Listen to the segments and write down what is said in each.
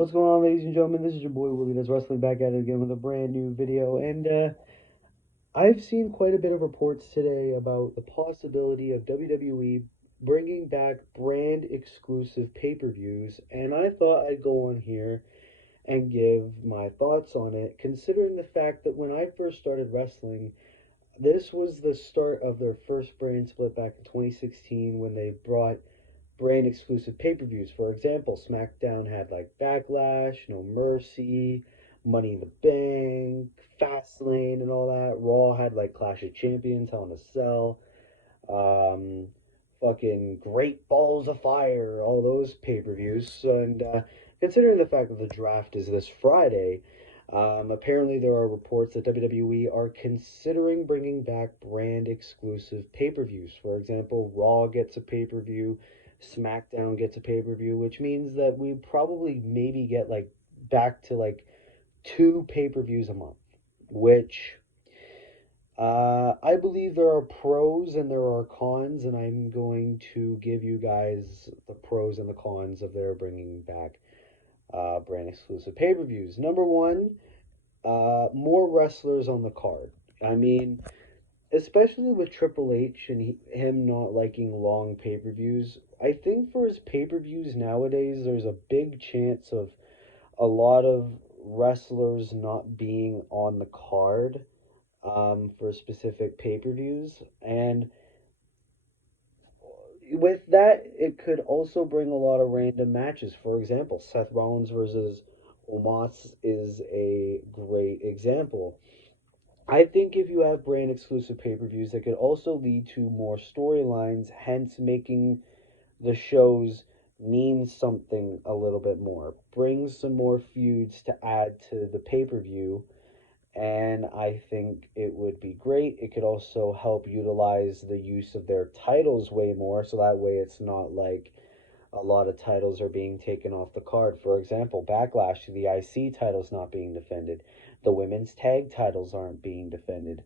What's going on, ladies and gentlemen? This is your boy Willie that's wrestling back at it again with a brand new video. And I've seen quite a bit of reports today about the possibility of WWE bringing back brand exclusive pay per views. And I thought I'd go on here and give my thoughts on it, considering the fact that when I first started wrestling, this was the start of their first brand split back in 2016 when they brought brand exclusive pay per views. For example, SmackDown had like Backlash, No Mercy, Money in the Bank, Fastlane, and all that. Raw had like Clash of Champions, Hell in a Cell, um, fucking Great Balls of Fire, all those pay per views. And considering the fact that the draft is this Friday, apparently there are reports that WWE are considering bringing back brand exclusive pay per views. For example, Raw gets a pay per view, SmackDown gets a pay per view, which means that we probably maybe get like back to like two pay per views a month, which I believe there are pros and there are cons, and I'm going to give you guys the pros and the cons of their bringing back brand exclusive pay per views. Number one, more wrestlers on the card. I mean, especially with Triple H and him not liking long pay per views, I think for his pay per views nowadays, there's a big chance of a lot of wrestlers not being on the card for specific pay per views. And with that, it could also bring a lot of random matches. For example, Seth Rollins versus Omos is a great example. I think if you have brand exclusive pay per views, that could also lead to more storylines, hence making the shows mean something a little bit more. Bring some more feuds to add to the pay per view, and I think it would be great. It could also help utilize the use of their titles way more, so that way it's not like a lot of titles are being taken off the card. For example, Backlash, the IC title's not being defended. The women's tag titles aren't being defended.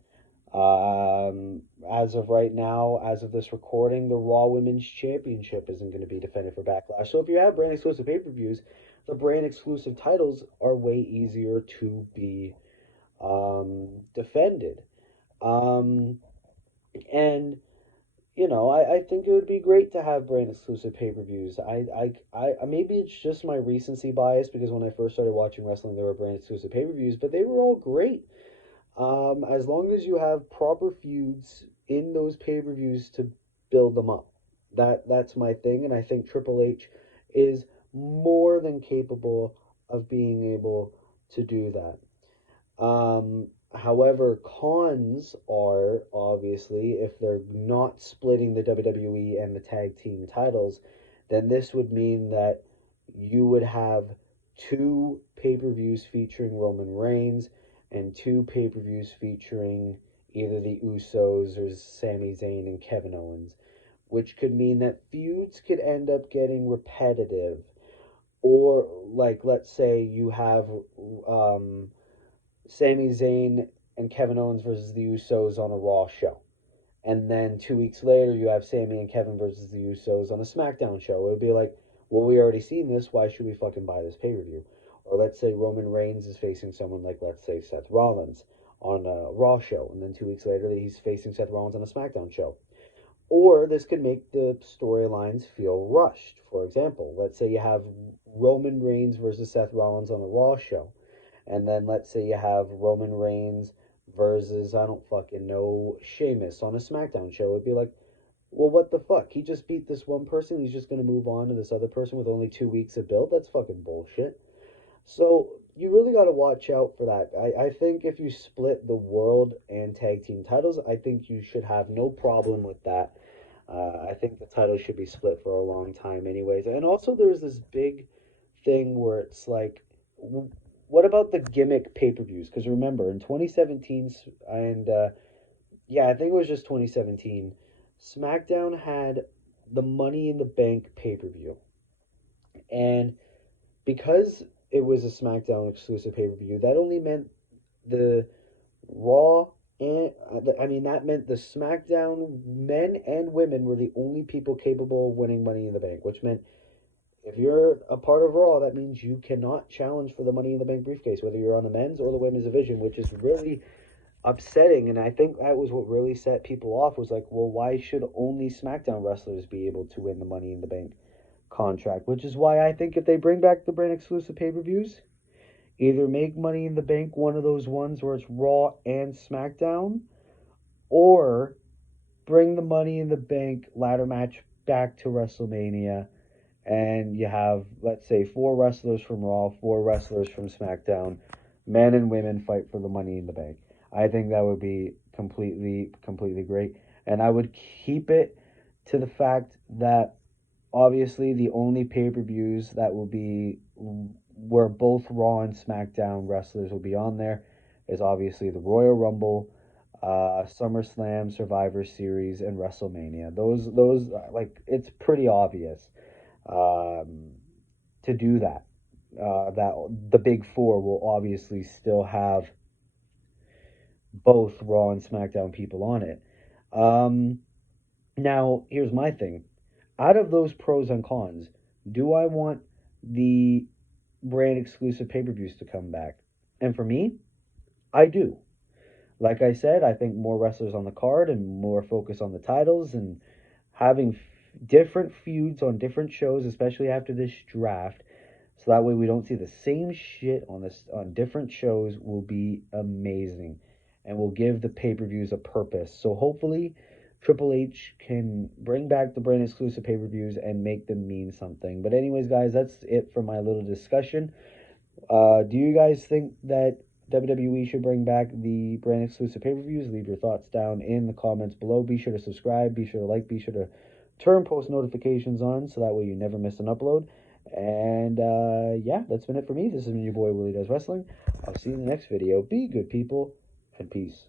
As of right now, as of this recording, the Raw Women's Championship isn't going to be defended for Backlash. So if you have brand exclusive pay per views, the brand exclusive titles are way easier to be defended. Um, and I think it would be great to have brand exclusive pay per views. Maybe it's just my recency bias because when I first started watching wrestling, there were brand exclusive pay per views, but they were all great. As long as you have proper feuds in those pay per views to build them up, that's my thing, and I think Triple H is more than capable of being able to do that. However, cons are obviously if they're not splitting the WWE and the tag team titles, then this would mean that you would have two pay per views featuring Roman Reigns and two pay per views featuring either the Usos or Sami Zayn and Kevin Owens, which could mean that feuds could end up getting repetitive. Or, like, let's say you have um, Sami Zayn and Kevin Owens versus the Usos on a Raw show. And then 2 weeks later, you have Sami and Kevin versus the Usos on a SmackDown show. It would be like, well, we already seen this. Why should we fucking buy this pay per view? Or let's say Roman Reigns is facing someone like, let's say, Seth Rollins on a Raw show. And then 2 weeks later, he's facing Seth Rollins on a SmackDown show. Or this could make the storylines feel rushed. For example, let's say you have Roman Reigns versus Seth Rollins on a Raw show. And then let's say you have Roman Reigns versus, I don't fucking know, Sheamus on a SmackDown show. It'd be like, well, what the fuck? He just beat this one person. He's just going to move on to this other person with only 2 weeks of build? That's fucking bullshit. So you really got to watch out for that. I think if you split the world and tag team titles, I think you should have no problem with that. I think the titles should be split for a long time, anyways. And also, there's this big thing where it's like, what about the gimmick pay per views? Because remember, in 2017, and yeah, I think it was just 2017, SmackDown had the Money in the Bank pay per view. And because it was a SmackDown exclusive pay per view, that only meant the Raw and I mean that meant the SmackDown men and women were the only people capable of winning Money in the Bank, which meant If you're a part of Raw, that means you cannot challenge for the Money in the Bank briefcase, whether you're on the men's or the women's division, which is really upsetting. And I think that was what really set people off, was like, well, why should only SmackDown wrestlers be able to win the Money in the Bank contract? Which is why I think if they bring back the brand exclusive pay-per-views, either make Money in the Bank one of those ones where it's Raw and SmackDown, or bring the Money in the Bank ladder match back to WrestleMania, and you have, let's say, four wrestlers from Raw, four wrestlers from SmackDown, men and women fight for the Money in the Bank. I think that would be completely great. And I would keep it to the fact that obviously the only pay-per-views that will be where both Raw and SmackDown wrestlers will be on there is obviously the Royal Rumble, SummerSlam, Survivor Series, and WrestleMania. Those like, it's pretty obvious um, to do that. That the big four will obviously still have both Raw and SmackDown people on it. Um, Now, here's my thing. Out of those pros and cons, do I want the brand exclusive pay per views to come back? And for me, I do. Like I said, I think more wrestlers on the card and more focus on the titles, and having different feuds on different shows, especially after this draft, so that way we don't see the same shit on different shows, will be amazing, and will give the pay-per-views a purpose. So hopefully Triple H can bring back the brand exclusive pay-per-views and make them mean something. But anyways, guys, that's it for my little discussion. Do you guys think that WWE should bring back the brand exclusive pay-per-views? Leave your thoughts down in the comments below. Be sure to subscribe, be sure to like, be sure to turn post notifications on, so that way you never miss an upload. And yeah, that's been it for me. This has been your boy Willie Does Wrestling. I'll see you in the next video. Be good, people, and peace.